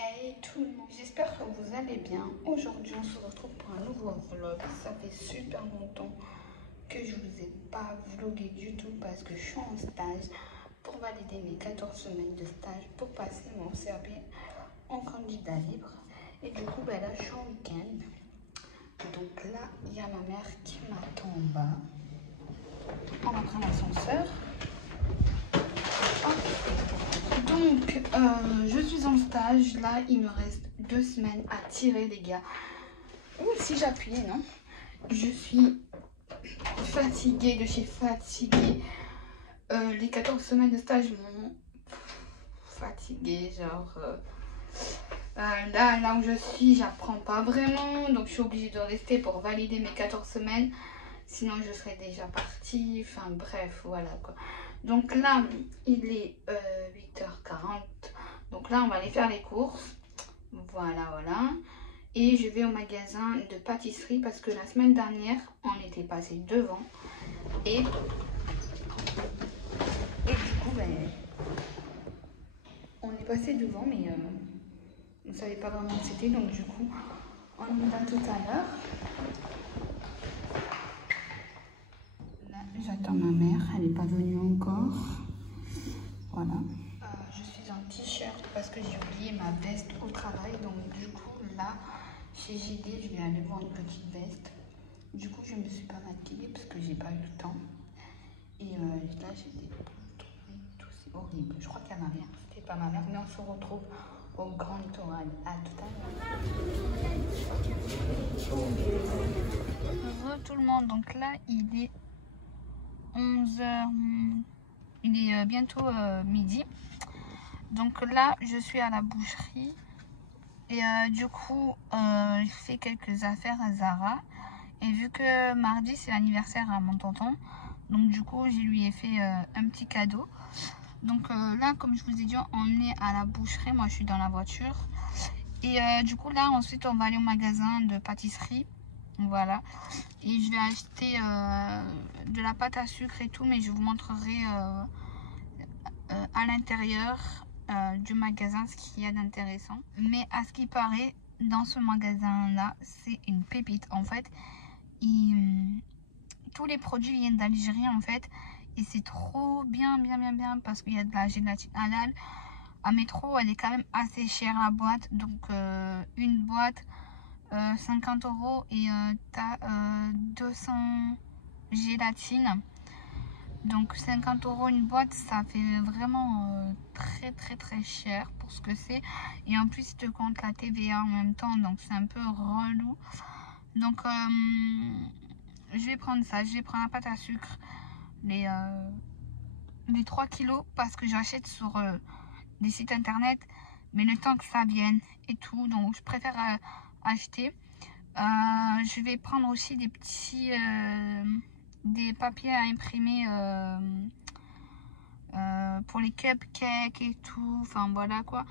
Hey tout le monde, j'espère que vous allez bien. Aujourd'hui on se retrouve pour un nouveau vlog. Ça fait super longtemps que je vous ai pas vlogué du tout parce que je suis en stage pour valider mes 14 semaines de stage pour passer mon CAP en candidat libre. Et du coup là je suis en week-end. Donc là il y a ma mère qui m'attend en bas. On va prendre l'ascenseur. Donc, je suis en stage. Là, il me reste 2 semaines à tirer, les gars. Ouh, si j'appuyais, non? Je suis fatiguée de chez fatiguée. Les 14 semaines de stage m'ont fatiguée. Genre, là où je suis, j'apprends pas vraiment. Donc, je suis obligée de rester pour valider mes 14 semaines. Sinon, je serais déjà partie. Enfin, bref, voilà quoi. Donc là, il est 8h40. Donc là, on va aller faire les courses. Voilà, voilà. Et je vais au magasin de pâtisserie parce que la semaine dernière, on était passé devant. Et du coup, ben, on est passé devant, mais on ne savait pas vraiment où c'était. Donc du coup, on y va tout à l'heure. Là, j'attends ma mère. Elle n'est pas venue encore. Voilà. Je suis en t-shirt parce que j'ai oublié ma veste au travail. Donc du coup, là, chez JD, je vais aller voir une petite veste. Du coup, je ne me suis pas maquillée parce que j'ai pas eu le temps. Et là, j'ai des boutons et tout, c'est horrible. Je crois qu'il y a ma mère. C'était pas ma mère, mais on se retrouve au Grand Littoral. À tout à l'heure. Bonjour tout le monde. Donc là, il est 11h. Il est bientôt midi. Donc là, je suis à la boucherie. Et du coup, je fais quelques affaires à Zara. Et vu que mardi, c'est l'anniversaire à mon tonton, donc du coup, je lui ai fait un petit cadeau. Donc là, comme je vous ai dit, on est à la boucherie. Moi, je suis dans la voiture. Et du coup, là, ensuite, on va aller au magasin de pâtisserie. Voilà. Et je vais acheter de la pâte à sucre et tout, mais je vous montrerai à l'intérieur du magasin ce qu'il y a d'intéressant. Mais à ce qui paraît, dans ce magasin-là, c'est une pépite. En fait, tous les produits viennent d'Algérie en fait. Et c'est trop bien parce qu'il y a de la gélatine halal. À Métro, elle est quand même assez chère la boîte. Donc une boîte 50 € et t'as 200 gélatines. Donc 50 € une boîte, ça fait vraiment très cher pour ce que c'est. Et en plus, ils te comptent la TVA en même temps, donc c'est un peu relou. Donc je vais prendre ça, je vais prendre la pâte à sucre, les 3 kilos, parce que j'achète sur des sites internet, mais le temps que ça vienne et tout, donc je préfère acheter. Je vais prendre aussi des petits des papiers à imprimer pour les cupcakes et tout, enfin voilà quoi,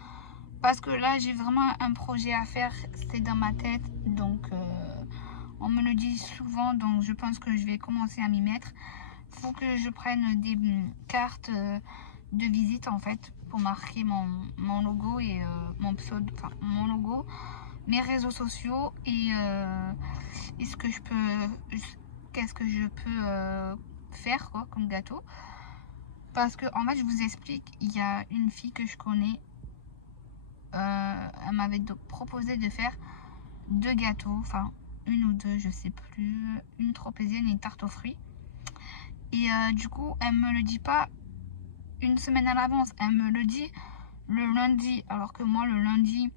parce que là j'ai vraiment un projet à faire, c'est dans ma tête, donc on me le dit souvent, donc je pense que je vais commencer à m'y mettre. Faut que je prenne des cartes de visite en fait pour marquer mon logo et mon pseudo, enfin mon logo, mes réseaux sociaux et ce que je peux, qu'est-ce que je peux faire quoi comme gâteau. Parce que en fait, je vous explique, il y a une fille que je connais, elle m'avait proposé de faire 2 gâteaux, enfin une ou deux, je sais plus, une tropézienne et une tarte aux fruits. Et du coup, elle me le dit pas une semaine à l'avance, elle me le dit le lundi, alors que moi le lundi,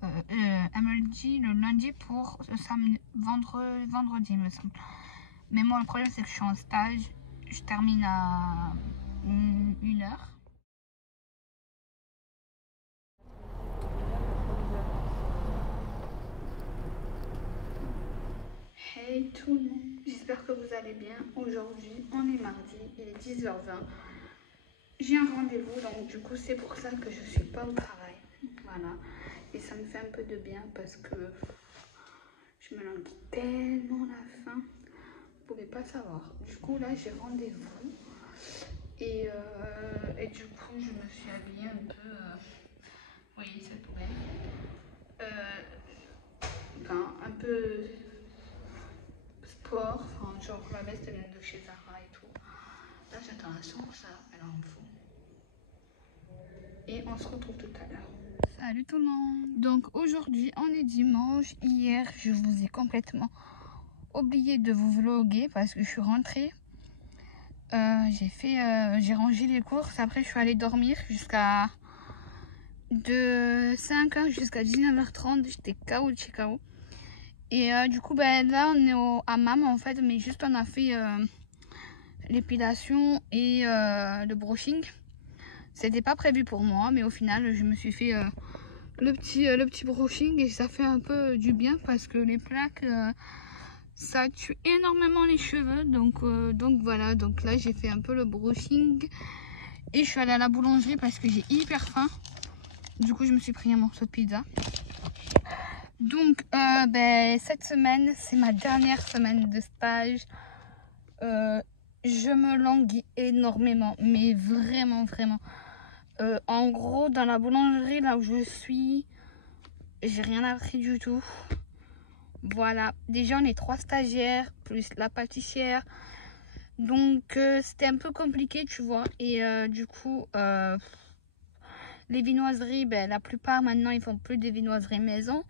elle me le dit le lundi pour samedi, vendredi me semble. Mais moi le problème c'est que je suis en stage, je termine à 1h. Hey tout le monde, j'espère que vous allez bien. Aujourd'hui on est mardi, il est 10h20. J'ai un rendez-vous, donc du coup c'est pour ça que je suis pas au travail. Voilà, et ça me fait un peu de bien parce que je me languis tellement la faim, vous pouvez pas savoir. Du coup là j'ai rendez-vous et du coup je me suis habillée un peu, vous voyez cette poubelle, veste vient de chez Zara et tout. Là, j'attends la sauce, ça, elle en faut. Et on se retrouve tout à l'heure. Salut tout le monde. Donc aujourd'hui, on est dimanche. Hier, je vous ai complètement oublié de vous vlogger parce que je suis rentrée. J'ai rangé les courses. Après, je suis allée dormir jusqu'à de 5h jusqu'à 19h30. J'étais KO de chez KO. Et du coup, ben, là, on est au hammam en fait. Mais juste, on a fait l'épilation et le brushing. C'était pas prévu pour moi. Mais au final, je me suis fait le petit brushing. Et ça fait un peu du bien parce que les plaques... ça tue énormément les cheveux, donc voilà, donc là j'ai fait un peu le brushing et je suis allée à la boulangerie parce que j'ai hyper faim. Du coup je me suis pris un morceau de pizza. Donc ben, cette semaine c'est ma dernière semaine de stage. Je me languis énormément, mais vraiment. En gros dans la boulangerie là où je suis, j'ai rien appris du tout. Voilà, déjà on est 3 stagiaires, plus la pâtissière. Donc c'était un peu compliqué, tu vois. Et du coup, les viennoiseries, ben, la plupart maintenant, ils font plus des viennoiseries maison.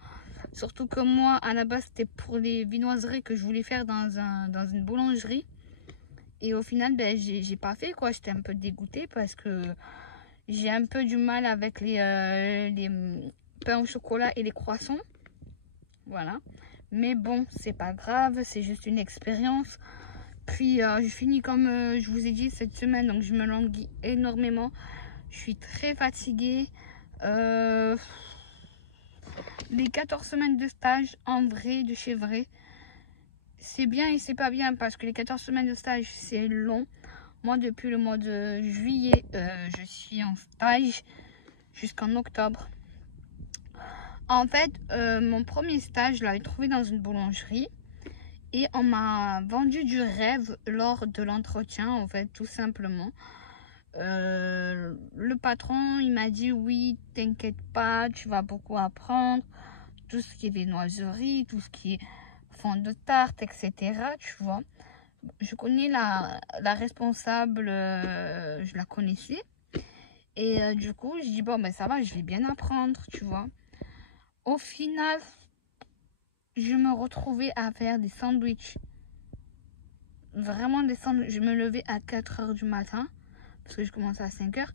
Surtout que moi, à la base, c'était pour les viennoiseries que je voulais faire dans une boulangerie. Et au final, ben, j'ai pas fait, quoi. J'étais un peu dégoûtée parce que j'ai un peu du mal avec les pains au chocolat et les croissants. Voilà. Mais bon, c'est pas grave, c'est juste une expérience. Puis je finis comme je vous ai dit cette semaine, donc je me languis énormément. Je suis très fatiguée. Les 14 semaines de stage, en vrai, de chez vrai, c'est bien et c'est pas bien parce que les 14 semaines de stage, c'est long. Moi, depuis le mois de juillet, je suis en stage jusqu'en octobre. En fait, mon premier stage, je l'avais trouvé dans une boulangerie. Et on m'a vendu du rêve lors de l'entretien, en fait, tout simplement. Le patron, il m'a dit, oui, t'inquiète pas, tu vas beaucoup apprendre. Tout ce qui est viennoiserie, tout ce qui est fond de tarte, etc. Tu vois. Je connais la responsable, je la connaissais. Et du coup, je dis, bon, ben ça va, je vais bien apprendre, tu vois. Au final, je me retrouvais à faire des sandwichs. Vraiment des sandwichs. Je me levais à 4h du matin. Parce que je commençais à 5h.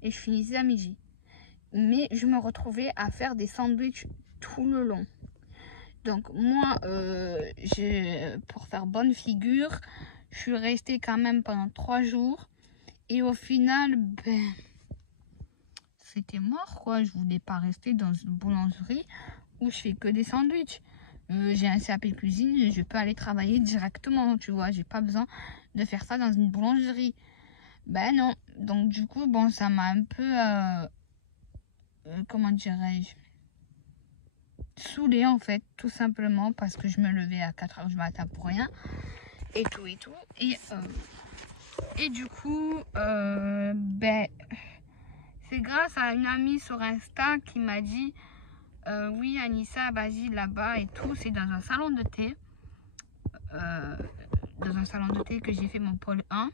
Et je finissais à midi. Mais je me retrouvais à faire des sandwichs tout le long. Donc moi, pour faire bonne figure, je suis restée quand même pendant 3 jours. Et au final, ben, c'était mort quoi. Je voulais pas rester dans une boulangerie où je fais que des sandwichs. J'ai un CAP cuisine, je peux aller travailler directement, tu vois. J'ai pas besoin de faire ça dans une boulangerie. Ben non. Donc du coup, bon, ça m'a un peu, comment dirais-je, saoulée en fait, tout simplement parce que je me levais à 4h du matin pour rien. Et tout. Et du coup, ben, c'est grâce à une amie sur Insta qui m'a dit... oui, Anissa, vas-y là-bas et tout. C'est dans un salon de thé. Dans un salon de thé que j'ai fait mon pôle 1.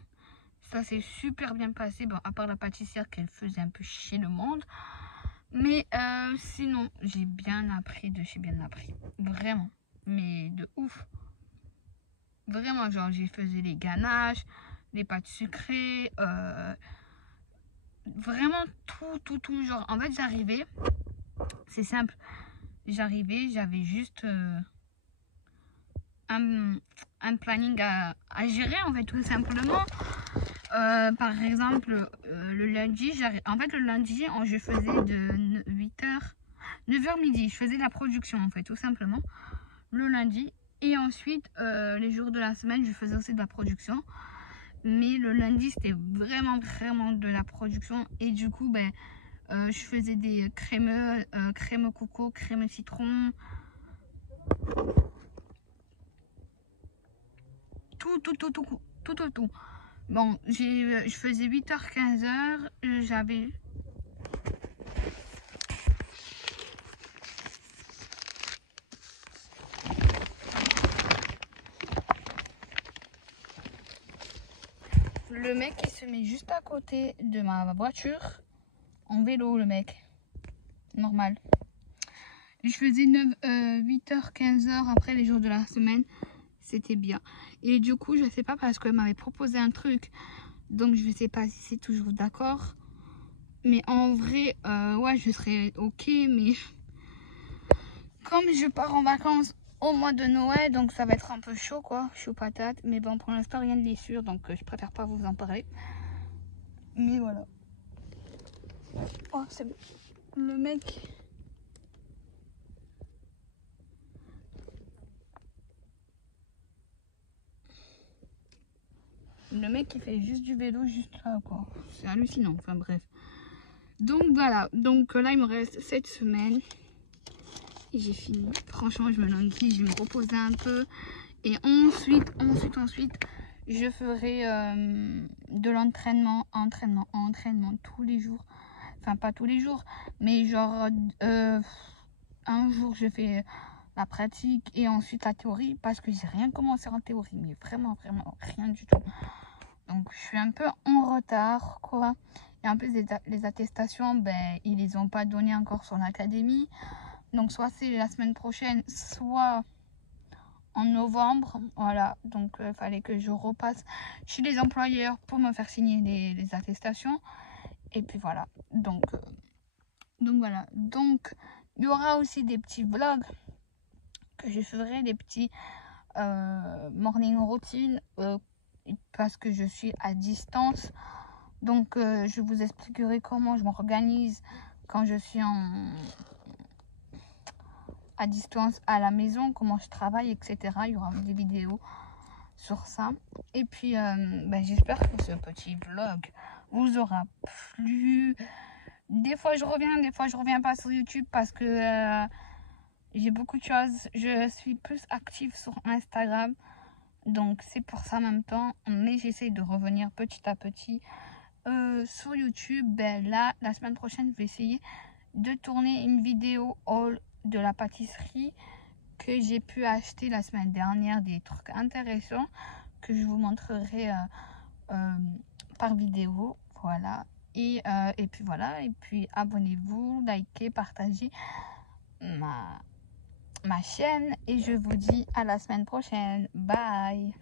Ça s'est super bien passé. Bon, à part la pâtissière qu'elle faisait un peu chier le monde. Mais sinon, j'ai bien appris de chez bien appris. Vraiment. Mais de ouf. Vraiment, genre, j'ai faisais les ganaches, les pâtes sucrées. Vraiment tout. Genre, en fait, j'arrivais. C'est simple. J'arrivais, j'avais juste un planning à gérer en fait tout simplement. Par exemple le lundi, le lundi je faisais de 9h midi, je faisais la production en fait tout simplement le lundi. Et ensuite les jours de la semaine je faisais aussi de la production. Mais le lundi c'était vraiment de la production. Et du coup ben je faisais des crème coco, crème citron, tout. Bon, je faisais 8h-15h, j'avais... le mec il se met juste à côté de ma voiture en vélo, le mec. Normal. Je faisais 8h, 15h après les jours de la semaine. C'était bien. Et du coup, je sais pas parce qu'elle m'avait proposé un truc. Donc, je sais pas si c'est toujours d'accord. Mais en vrai, ouais, je serais ok. Mais comme je pars en vacances au mois de Noël, donc ça va être un peu chaud, quoi. Chaud patate. Mais bon, pour l'instant, rien n'est sûr. Donc, je préfère pas vous en parler. Mais voilà. Oh, c'est bon. Le mec... Le mec il fait juste du vélo juste là quoi. C'est hallucinant. Enfin bref. Donc voilà. Donc là il me reste 7 semaines. Et j'ai fini. Franchement je me languis. Je vais me reposer un peu. Et ensuite je ferai de l'entraînement. Entraînement tous les jours. Enfin pas tous les jours. Mais genre un jour je fais la pratique et ensuite la théorie. Parce que j'ai rien commencé en théorie. Mais vraiment rien du tout. Donc je suis un peu en retard quoi. Et en plus les attestations, ben ils les ont pas donné encore sur l'académie. Donc soit c'est la semaine prochaine, soit en novembre. Voilà, donc il fallait que je repasse chez les employeurs pour me faire signer les attestations. Et puis voilà. Donc voilà. Donc il y aura aussi des petits vlogs que je ferai, des petits morning routine parce que je suis à distance. Donc, je vous expliquerai comment je m'organise quand je suis à distance à la maison, comment je travaille, etc. Il y aura des vidéos sur ça. Et puis, ben, j'espère que ce petit vlog vous aura plu. Des fois, je reviens pas sur YouTube parce que j'ai beaucoup de choses. Je suis plus active sur Instagram. Donc, c'est pour ça en même temps. Mais j'essaie de revenir petit à petit. Sur YouTube, ben là, la semaine prochaine, je vais essayer de tourner une vidéo haul de la pâtisserie que j'ai pu acheter la semaine dernière, des trucs intéressants que je vous montrerai par vidéo. Voilà. Et puis voilà. Et puis abonnez-vous, likez, partagez ma chaîne. Et je vous dis à la semaine prochaine. Bye.